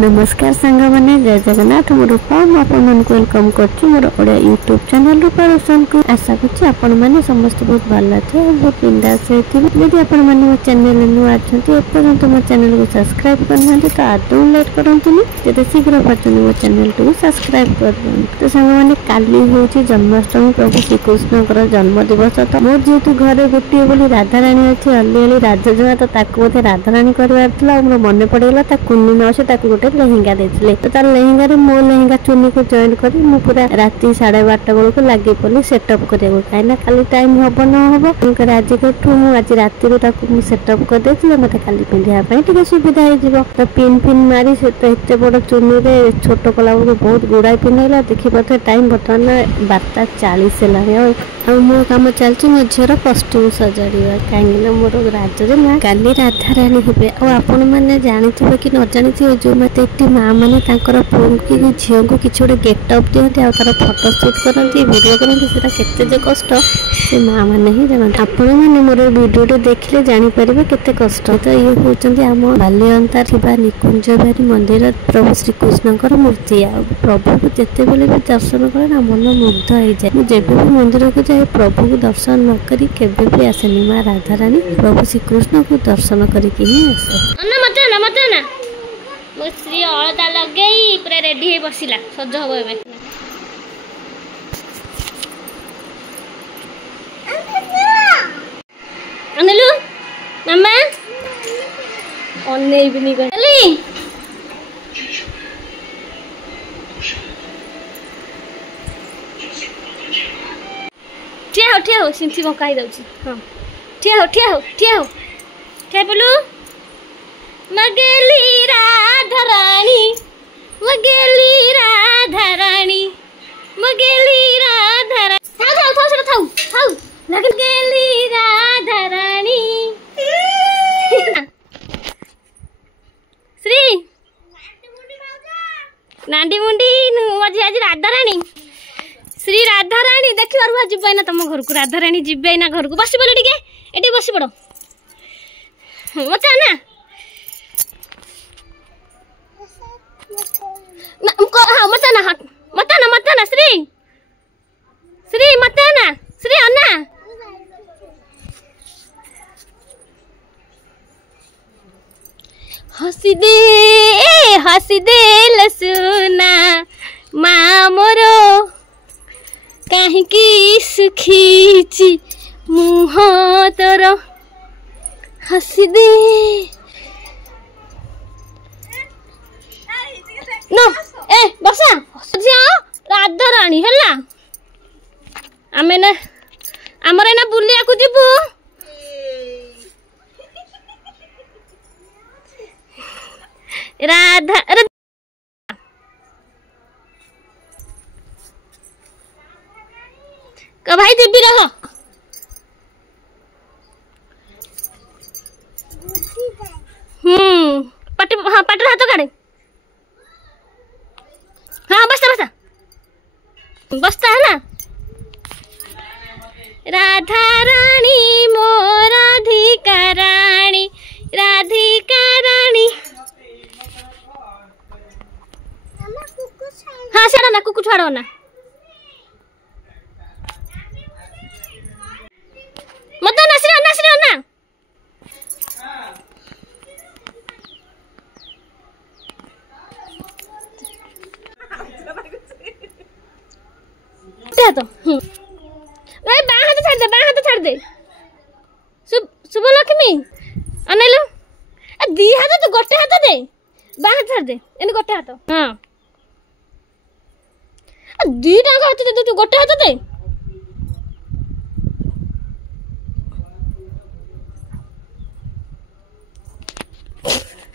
नमस्कार सांग मैंने जय जगन्नाथ मोर फॉर्म आपन को वेलकम करछि मोर ओडिया यूट्यूब चैनल रूपारोशन को आशा करछि आपन माने समस्त बहुत भल अछि बहुत बिंदास से यदि आपन माने मो चैनल नु आछंती एपर्यंत मो चैनल को सब्सक्राइब करनांते तो आदौ लेट करंतुनी जते शीघ्र पाचन मो चैनल को सब्सक्राइब कर तो सांग माने काली होछि जन्माष्टमी प्रभु श्री कृष्ण कर जन्म दिवस तो मोर जेतु घरे गोटी बोली राधा रानी अछि अल्ली अल्ली राजजमा तो ताको मते राधा रानी करबार थला मोर मने पड़ेला ता कुन्नी मासे ताको गोटे लेहेंगा देथिले तो तार लेहेंगा रे मो लेहेंगा चुन्नी को जॉइन करी मु पूरा राती 12:30 बेल को लागी पली सेटअप करिया काइना खाली टाइम हबो न हबो उनकर आज केठू मु आज राती रो ताको मु सेटअप कर देथिले मते खाली पिंधिया पई ठीक सुविधा हो जिवो तो पिन पिन मारी से तो एते बड़ चुन्नी रे छोटो कला को बहुत गुडाई पिनैला देखि पथे टाइम बर्तमान 12:40 हेला आ मो काम चलछि मो झर कॉस्ट्यूम सजाड़िया कांगिना मोर राजरे ना काली राधा रानी हेबे आ आपण माने जानिथिबे कि न जानिथिबे जो मते एते मां माने तांकर पुन कि झियो को किछ ओडे गेट अप दियते आ तार फोटो शूट करंती वीडियो करंती सेटा केते जे कष्ट से मां माने ही जान आपण माने मोर वीडियो रे देखले जानि परिबे केते कष्ट तो ये होचंती हम बालियंता थिबा निकुंज बारी मंदिर प्रभु श्री कृष्णकर मूर्ति आ प्रभु को जेते बेले भी दर्शन करे ना मन मुग्ध हो जाए मु जेबे भी मंदिर को जाए प्रभु को दर्शन न करी केबे भी आसेनी मां राधा रानी प्रभु श्री कृष्ण को दर्शन करी के ही आसे मत ना मो श्री अलता लगेई पूरा रेडी हो बसिला सज हबो एबे अनलु मामा ओने भी नहीं गली ठिया हो सिंथी मकाई दउची हां ठिया हो बोलू मगेली राधा रानी थाउ लगेली राधा रानी श्री नांडी मुंडी मजी आज राधा रानी श्री राधा रानी देख बार जीवे ना तुम घर को राधा रानी जीवे ना घर को बस बोलो टिके एटी बस पड़ो मत ना हाँ मत ना श्री मत ना श्री अन्ना हसी दे लसुना माँ मोरो कहीं की सुखीची मुह तोर हसी दे नो ए बसा राधा रानी है आमे ना आमर ना बुलिया को जीवु राधा का भाई दिव्य रहो पट हाँ पट हाथ काढ़े हाँ बसता है ना राधा रानी मो राधिका रानी हाँ छाड़ो ना कुकु छाड़ो ना मत नसरे ना तो बाँ हाथ छाड़ दे शुभ लक्ष्मी अनेलो दी हाथ तो गोटे हाथ दे बाँ हाथ छाड़ दे एने गोटे हाथ हाँ दी टाँग हाथ दे तू गोटे हाथ दे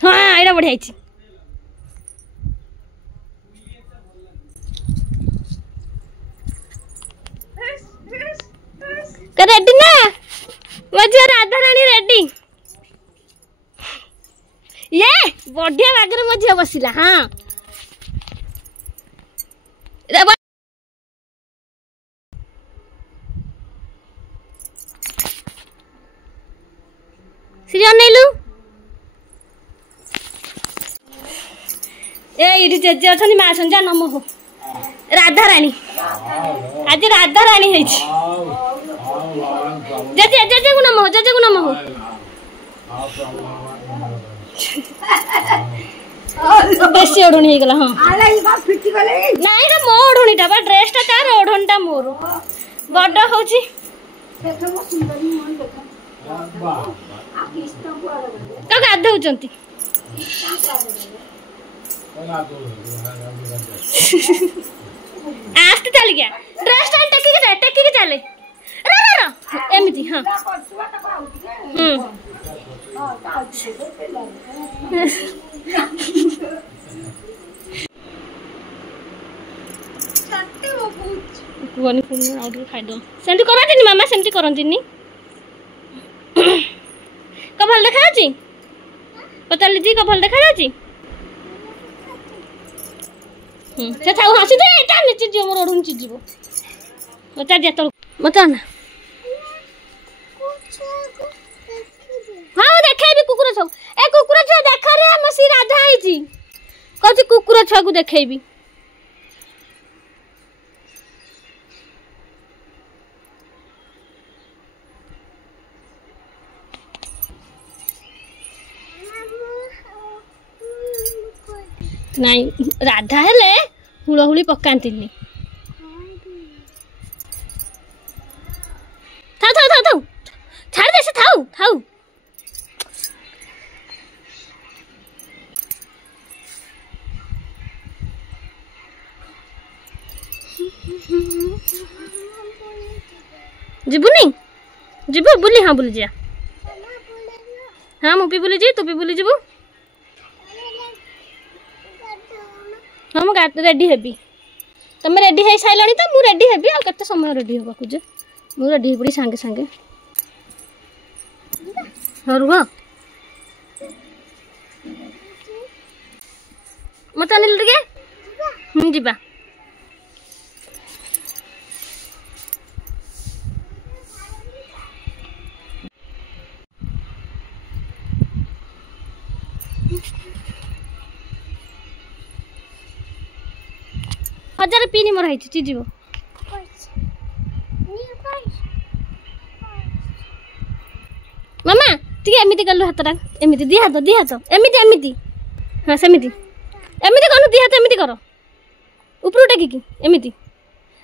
हाँ एटा बढ़िया है रेडी ना मझे राधा रानी रेडी ये बढ़िया बागर मझे बसिला हाँ श्री अनेलु ये जेजे अच्छी माँ संजा नम हो राधा रानी आज राधा रानी है जेजे जेजे को नम हो जेजे को नम हो बेसी ओढ़णी हो गला हां नाई रे मो ओढ़णीटा बा ड्रेसटा तार ओढ़णीटा मोर बड होची का गाधौचंती आस्ते चल गया ड्रेस टाइम टेकी के चले रा रा रा एमिति हां कुआनी पुन आउट खाइ दो सेंटी करंती मामा सेंटी करंती नी कभल देखा छी पता लीजिए कभल देखा जाची से थाउ हसी दे एटा नीचे जो मोर ओढुन चिजिबो मता जे तो मता ना हां देखाई भी कुकुर छ ए कुकुर छ देखा रे मसी राधा आई छी कहती कुकुर छ को देखाई भी नहीं राधा हेले हुलहुली पकांतिनी थाउ थाउ थाउ थाउ छाड़ दे से थाउ थाउ जिबुनी जिबु बुली हां बुली जा हां मु भी बुली जी तू भी बुली जिबु हम रेडी हेबी तुम रेडी है साइलनी तो मु रेडी हेबी आ कते समय रेडी होबा कुजे मु रेडी पड़ी संगे संगे हरुआ मत अनिल टिके जीबा हजार पीनी मोर है चीजिबो मामा टिके एमिति गल्लो हातरा एमिति दी हात एमिति एमिति हां सेमिति एमिति कनु दी हात एमिति करो ऊपर टेकी की एमिति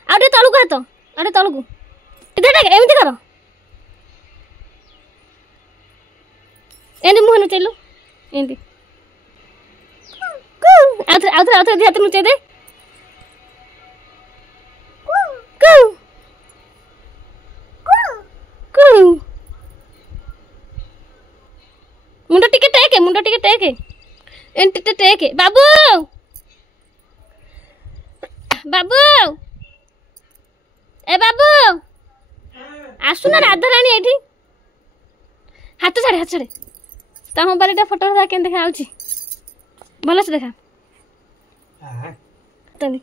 आडे तळु हात आडे तळु को इधर एमिति करो एने मुहन चलो एंदी आउथर दी हात मुचे दे मुंडा टिके टेके एंटी टेके बाबू बाबू ए बाबू आसु ना राधा रानी एठी हाथ छाड़े ता मोबाइलटा फोटो दा केन देखा आउची भलो से देखा तनी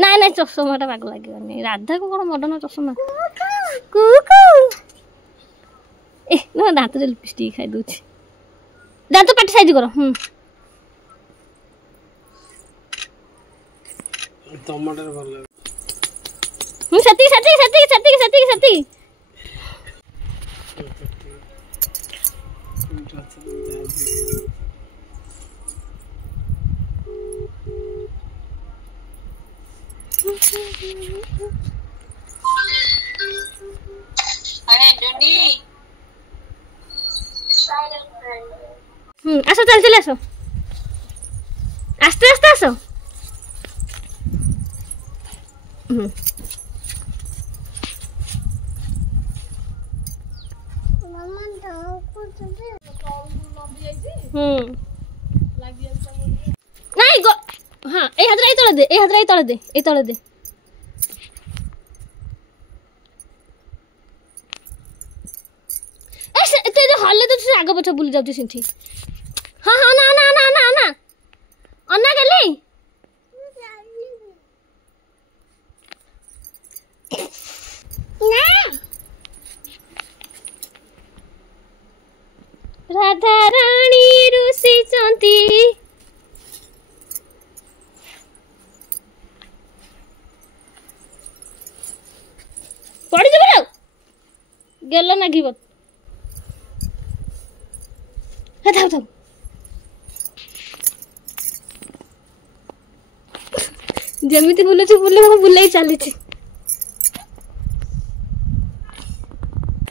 ना ना चश्माटा बाग लगे राधा को कौन मडन चश्मा ए ना दांत लिपस्टिक खाई दूची दांत पाटी साइज करो टमाटर भल सती अरे डूडी आसो चल आसो आस्ते आस्ते आसो नहीं गो हाँ ए हाथ तले दे हल्ले तो आग पछ बुली जाऊँ सिंठी हाँ हाँ ना ना ना ना ना अन्ना गली पड़ी जब गेल नागिब थाऊ थाऊ जमीती बुलुची बुले मो बुलाई चली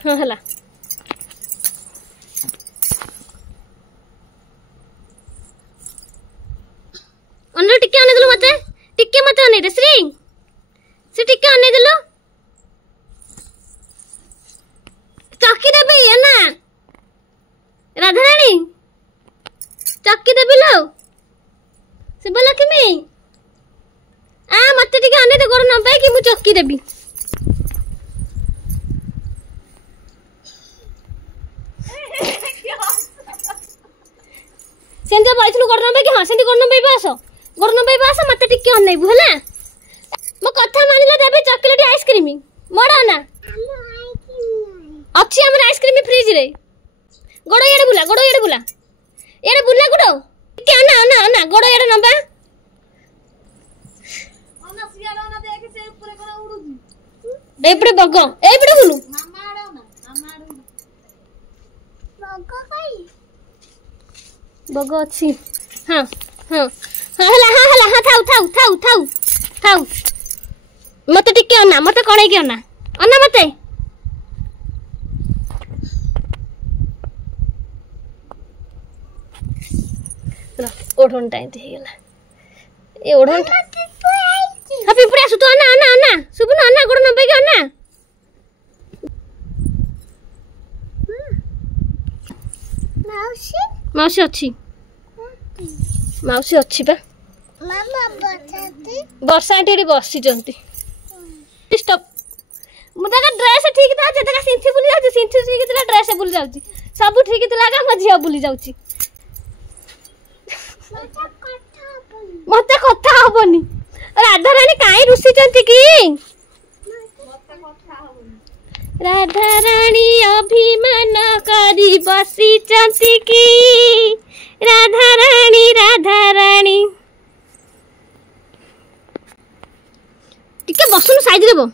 हाँ हला अन्न टिके अने दिलो मते अने दे श्री से टिके अने दिलो चक्की देबी है ना राधा रानी चक्की देबी लो से बोला कि मैं आ मते टिके अने दे गोर न पाई कि मु चक्की देबी सेंती पळिथलु गोर न पाई कि हां सेंती गोर न पाई बास गोर न पाई बास मते टिके अनेबु हला मो कथा मानिले देबे चॉकलेट आइसक्रीम मोड़ा ना अच्छी हमर आइसक्रीम फ्रिज रे गोड़ एड़े बुला गुडो के ना गोड़ एड़े नबा ओना सियालो ना देख से ऊपर कोन उडुजी एपड़े बगो एपड़े बुलु मामा आड़ो बगो काई बगो अच्छी हां हला थाऊ मते टिके अना मते कणे के अना मते ओढन टाइम हे गेला ए ओढन हा पिपड़ी आसु तो अना सुबु ना अना गोड़ न बेगे अना माउसी अच्छी बा मामा वर्षा एठी बसी जंती स्टॉप मुदा का ड्रेस ठीक था जदा का सिंथी बुली जाउची सिंथी ठीक थिला ड्रेस बुली जाउची सब ठीक थिला का मझिया बुली जाउची मते कथा हबनी राधा रानी काई रुसी चंती की राधा रानी अभिमान करी बसी चंती की राधा रानी टिके बसुन साइड रे बो